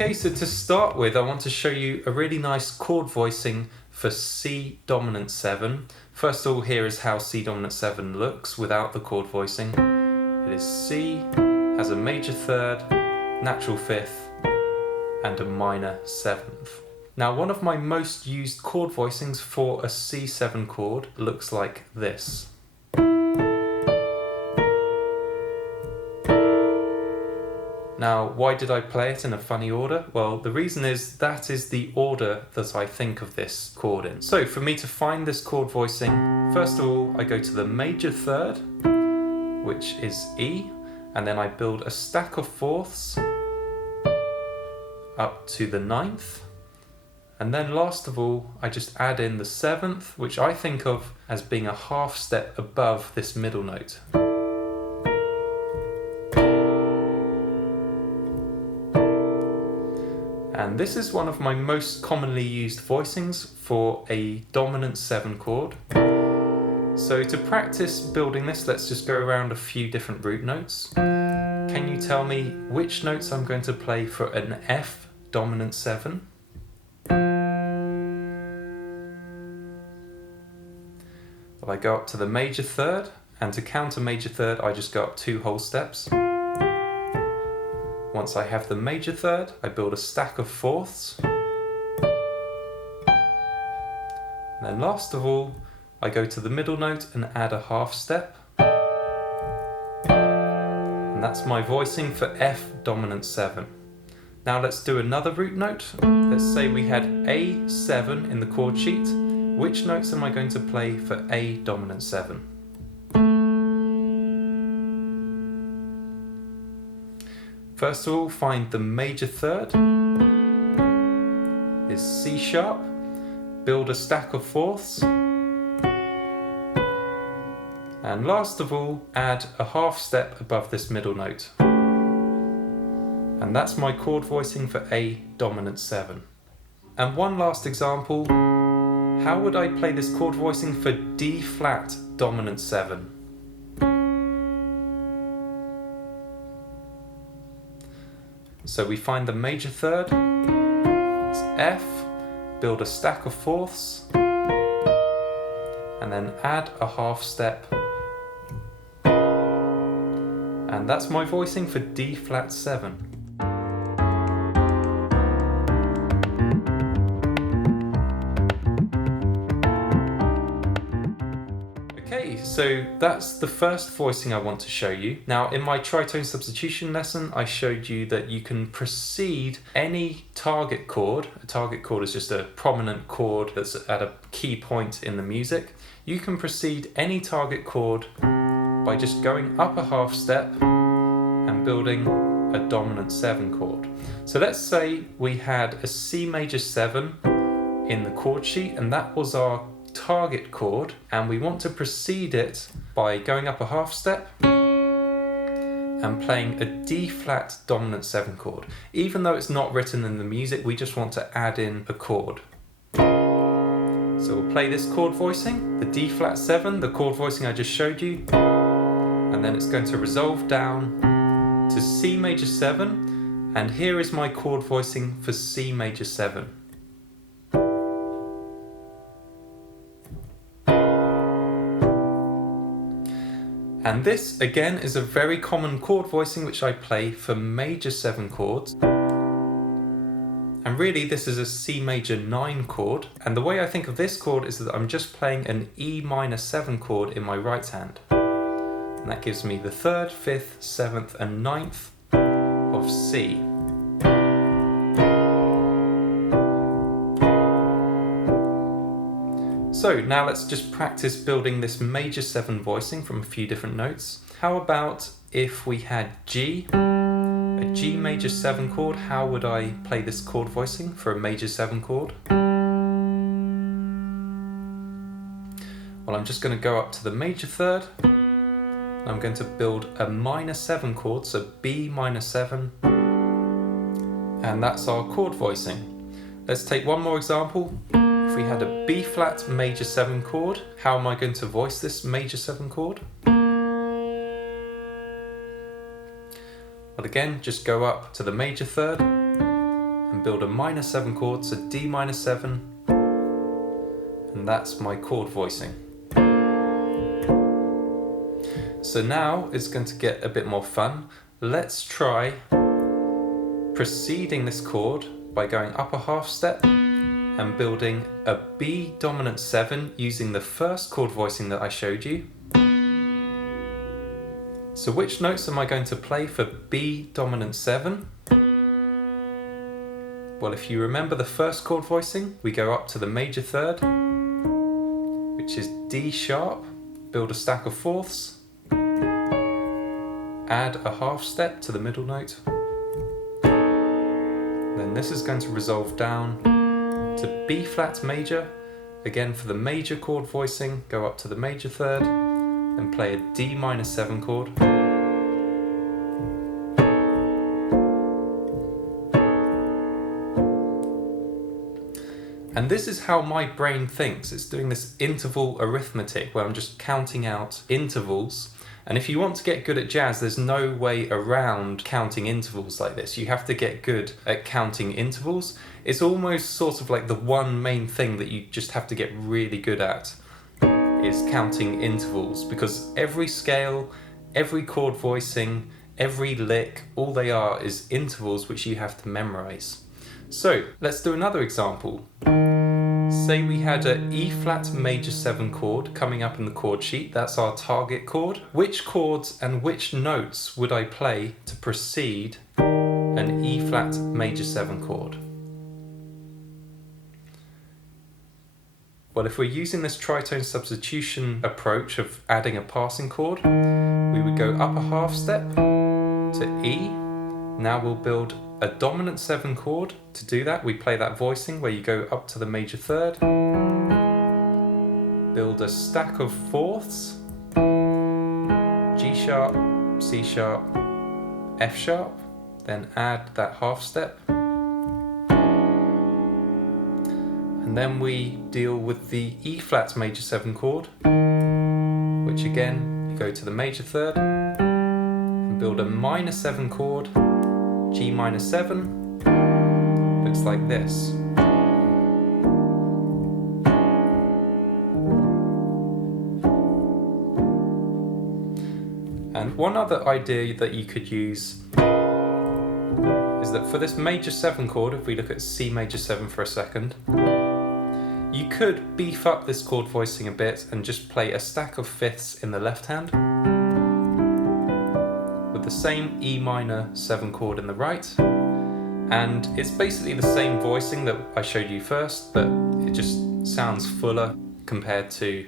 Okay, so to start with, I want to show you a really nice chord voicing for C dominant 7. First of all, here is how C dominant 7 looks without the chord voicing. It is C, has a major third, natural fifth, and a minor seventh. Now, one of my most used chord voicings for a C7 chord looks like this. Now, why did I play it in a funny order? Well, the reason is that is the order that I think of this chord in. So for me to find this chord voicing, first of all, I go to the major third, which is E, and then I build a stack of fourths up to the ninth. And then last of all, I just add in the seventh, which I think of as being a half step above this middle note. And this is one of my most commonly used voicings for a dominant 7 chord. So to practice building this, let's just go around a few different root notes. Can you tell me which notes I'm going to play for an F dominant 7? Well, I go up to the major third, and to count a major third, I just go up 2 whole steps. Once I have the major third, I build a stack of fourths. And then last of all, I go to the middle note and add a half step. And that's my voicing for F dominant 7. Now let's do another root note. Let's say we had A7 in the chord sheet. Which notes am I going to play for A dominant 7? First of all, find the major third, is C sharp, build a stack of fourths, and last of all, add a half step above this middle note. And that's my chord voicing for A dominant 7. And one last example, how would I play this chord voicing for D flat dominant 7? So we find the major third, it's F, build a stack of fourths, and then add a half step. And that's my voicing for D flat 7. So that's the first voicing I want to show you. Now in my Tritone Substitution lesson, I showed you that you can precede any target chord. A target chord is just a prominent chord that's at a key point in the music. You can precede any target chord by just going up a half step and building a dominant 7 chord. So let's say we had a C major 7 in the chord sheet, and that was our target chord, and we want to precede it by going up a half step and playing a D flat dominant 7 chord. Even though it's not written in the music, we just want to add in a chord. So we'll play this chord voicing, the D flat 7, the chord voicing I just showed you, and then it's going to resolve down to C major 7, and here is my chord voicing for C major 7. And this, again, is a very common chord voicing which I play for major 7 chords. And really, this is a C major 9 chord. And the way I think of this chord is that I'm just playing an E minor 7 chord in my right hand. And that gives me the 3rd, 5th, 7th, and 9th of C. So now let's just practice building this major 7 voicing from a few different notes. How about if we had G, a G major 7 chord? How would I play this chord voicing for a major 7 chord? Well, I'm just going to go up to the major third, and I'm going to build a minor 7 chord, so B minor 7, and that's our chord voicing. Let's take one more example. If we had a B flat major 7 chord, how am I going to voice this major 7 chord? Well, again, just go up to the major third, and build a minor 7 chord, so D minor 7, and that's my chord voicing. So now it's going to get a bit more fun. Let's try preceding this chord by going up a half step and building a B dominant 7 using the first chord voicing that I showed you. So which notes am I going to play for B dominant 7? Well, if you remember the first chord voicing, we go up to the major third, which is D sharp, build a stack of fourths, add a half step to the middle note. Then this is going to resolve down to B flat major. Again, for the major chord voicing, go up to the major third and play a D minor 7 chord. And this is how my brain thinks. It's doing this interval arithmetic where I'm just counting out intervals. And if you want to get good at jazz, there's no way around counting intervals like this. You have to get good at counting intervals. It's almost sort of like the one main thing that you just have to get really good at is counting intervals, because every scale, every chord voicing, every lick, all they are is intervals which you have to memorize. So let's do another example. Say we had an E flat major 7 chord coming up in the chord sheet. That's our target chord. Which chords and which notes would I play to precede an E flat major 7 chord? Well, if we're using this tritone substitution approach of adding a passing chord, we would go up a half step to E. Now we'll build a dominant 7 chord. To do that, we play that voicing where you go up to the major third, build a stack of fourths, G sharp, C sharp, F sharp, then add that half step. And then we deal with the E flat major 7 chord, which again, you go to the major third and build a minor 7 chord, G minor 7, looks like this. And one other idea that you could use is that for this major 7 chord, if we look at C major 7 for a second, you could beef up this chord voicing a bit and just play a stack of fifths in the left hand with the same E minor 7 chord in the right. And it's basically the same voicing that I showed you first, but it just sounds fuller compared to...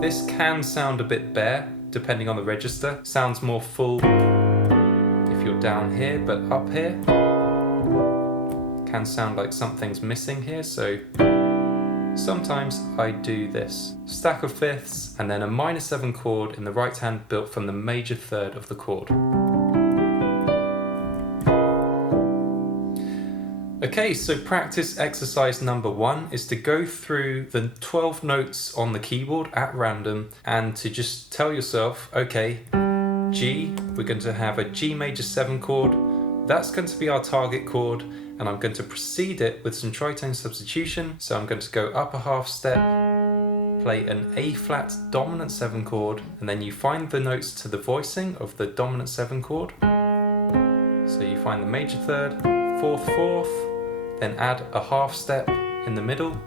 This can sound a bit bare, depending on the register. Sounds more full if you're down here, but up here can sound like something's missing here, so sometimes I do this. Stack of fifths, and then a minor 7 chord in the right hand built from the major third of the chord. Okay, so practice exercise number 1 is to go through the 12 notes on the keyboard at random and to just tell yourself, okay, G, we're going to have a G major 7 chord, that's going to be our target chord, and I'm going to precede it with some tritone substitution. So I'm going to go up a half step, play an A flat dominant 7 chord, and then you find the notes to the voicing of the dominant 7 chord. So you find the major third, fourth, fourth, then add a half step in the middle,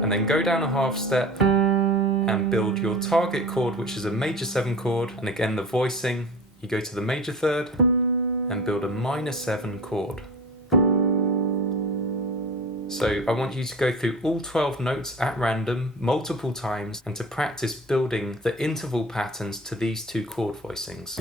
and then go down a half step and build your target chord, which is a major 7 chord, and again the voicing, you go to the major third and build a minor 7 chord. So I want you to go through all 12 notes at random multiple times and to practice building the interval patterns to these 2 chord voicings.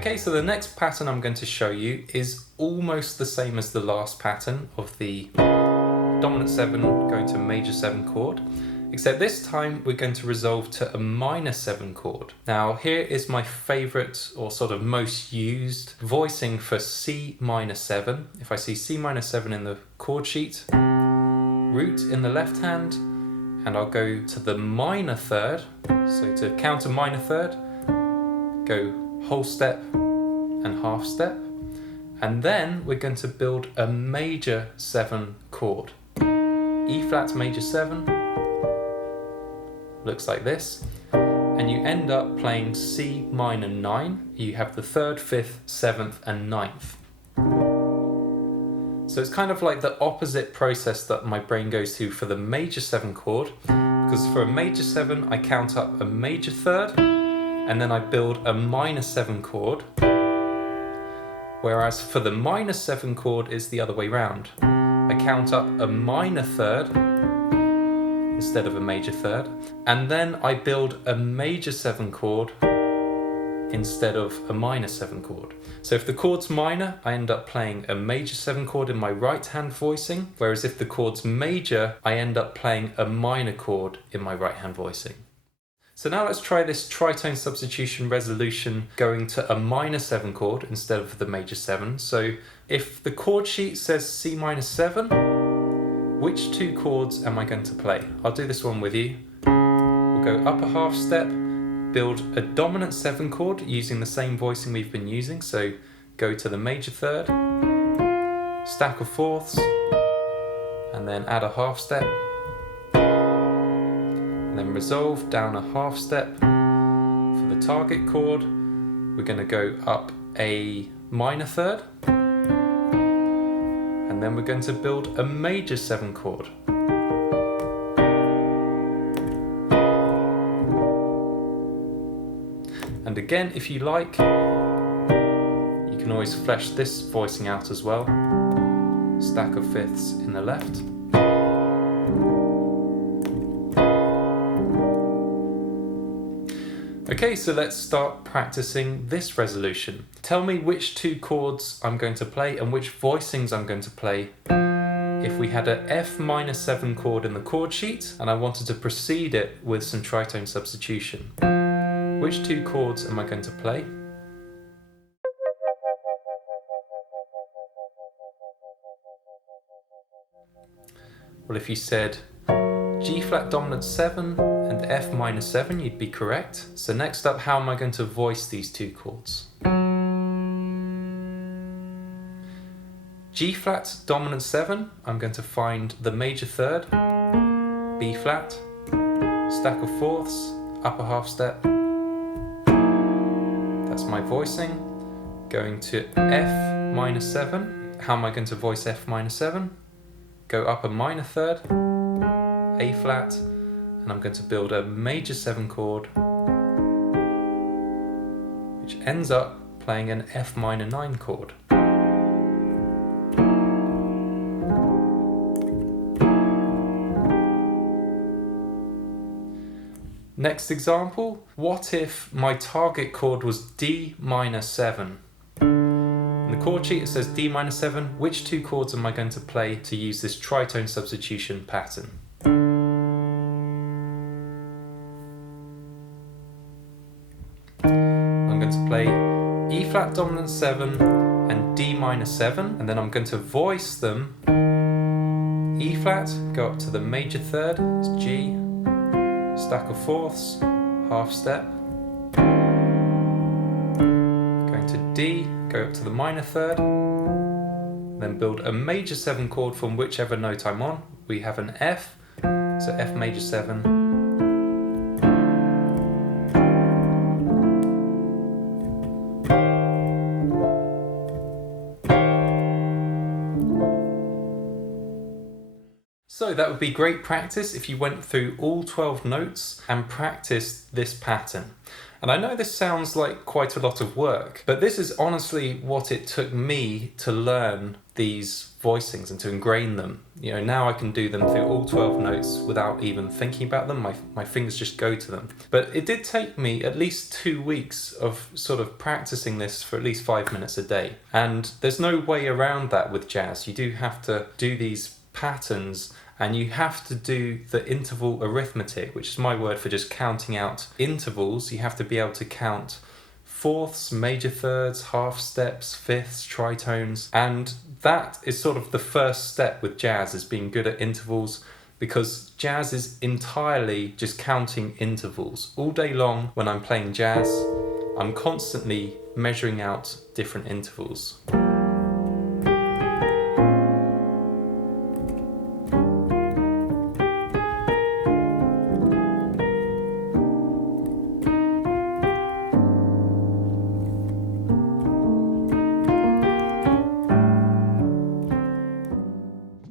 Okay, so the next pattern I'm going to show you is almost the same as the last pattern of the dominant 7 going to major 7 chord, except this time we're going to resolve to a minor 7 chord. Now here is my favorite, or sort of most used, voicing for C minor 7. If I see C minor 7 in the chord sheet, root in the left hand, and I'll go to the minor third. So to count a minor third, go whole step and half step, and then we're going to build a major 7 chord. E flat major 7 looks like this, and you end up playing C minor 9. You have the 3rd, 5th, 7th and 9th. So it's kind of like the opposite process that my brain goes through for the major 7 chord, because for a major 7 I count up a major 3rd and then I build a minor 7 chord, whereas for the minor 7 chord it's the other way round. I count up a minor 3rd instead of a major 3rd, and then I build a major 7 chord instead of a minor 7 chord. So if the chord's minor, I end up playing a major 7 chord in my right hand voicing, whereas if the chord's major, I end up playing a minor chord in my right hand voicing. So now let's try this tritone substitution resolution going to a minor 7 chord instead of the major 7. So if the chord sheet says C minor 7, which 2 chords am I going to play? I'll do this one with you. We'll go up a half step, build a dominant 7 chord using the same voicing we've been using. So go to the major 3rd, stack of 4ths, and then add a half step. And then resolve down a half step. For the target chord, we're going to go up a minor 3rd, and then we're going to build a major 7 chord. And again, if you like, you can always flesh this voicing out as well. Stack of 5ths in the left. Okay, so let's start practicing this resolution. Tell me which 2 chords I'm going to play and which voicings I'm going to play if we had a F minor 7 chord in the chord sheet and I wanted to precede it with some tritone substitution. Which 2 chords am I going to play? Well, if you said G flat dominant 7 and F minor 7, you'd be correct. So next up, how am I going to voice these 2 chords? G flat dominant 7, I'm going to find the major 3rd, B flat, stack of 4ths, upper half step. That's my voicing. Going to F minor 7. How am I going to voice F minor 7? Go up a minor 3rd, A flat, and I'm going to build a major 7 chord, which ends up playing an F minor 9 chord. Next example, what if my target chord was D minor 7? In the chord sheet it says D minor 7. Which 2 chords am I going to play to use this tritone substitution pattern? I'm going to play E flat dominant 7 and D minor 7, and then I'm going to voice them. E flat, go up to the major 3rd, it's G, stack of 4ths, half step. Going to D, go up to the minor 3rd, then build a major 7 chord from whichever note I'm on. We have an F, so F major 7. So that would be great practice if you went through all 12 notes and practiced this pattern. And I know this sounds like quite a lot of work, but this is honestly what it took me to learn these voicings and to ingrain them. You know, now I can do them through all 12 notes without even thinking about them. My fingers just go to them. But it did take me at least 2 weeks of sort of practicing this for at least 5 minutes a day. And there's no way around that with jazz. You do have to do these patterns, and you have to do the interval arithmetic, which is my word for just counting out intervals. You have to be able to count fourths, major thirds, half steps, fifths, tritones, and that is sort of the first step with jazz, is being good at intervals, because jazz is entirely just counting intervals. All day long when I'm playing jazz, I'm constantly measuring out different intervals.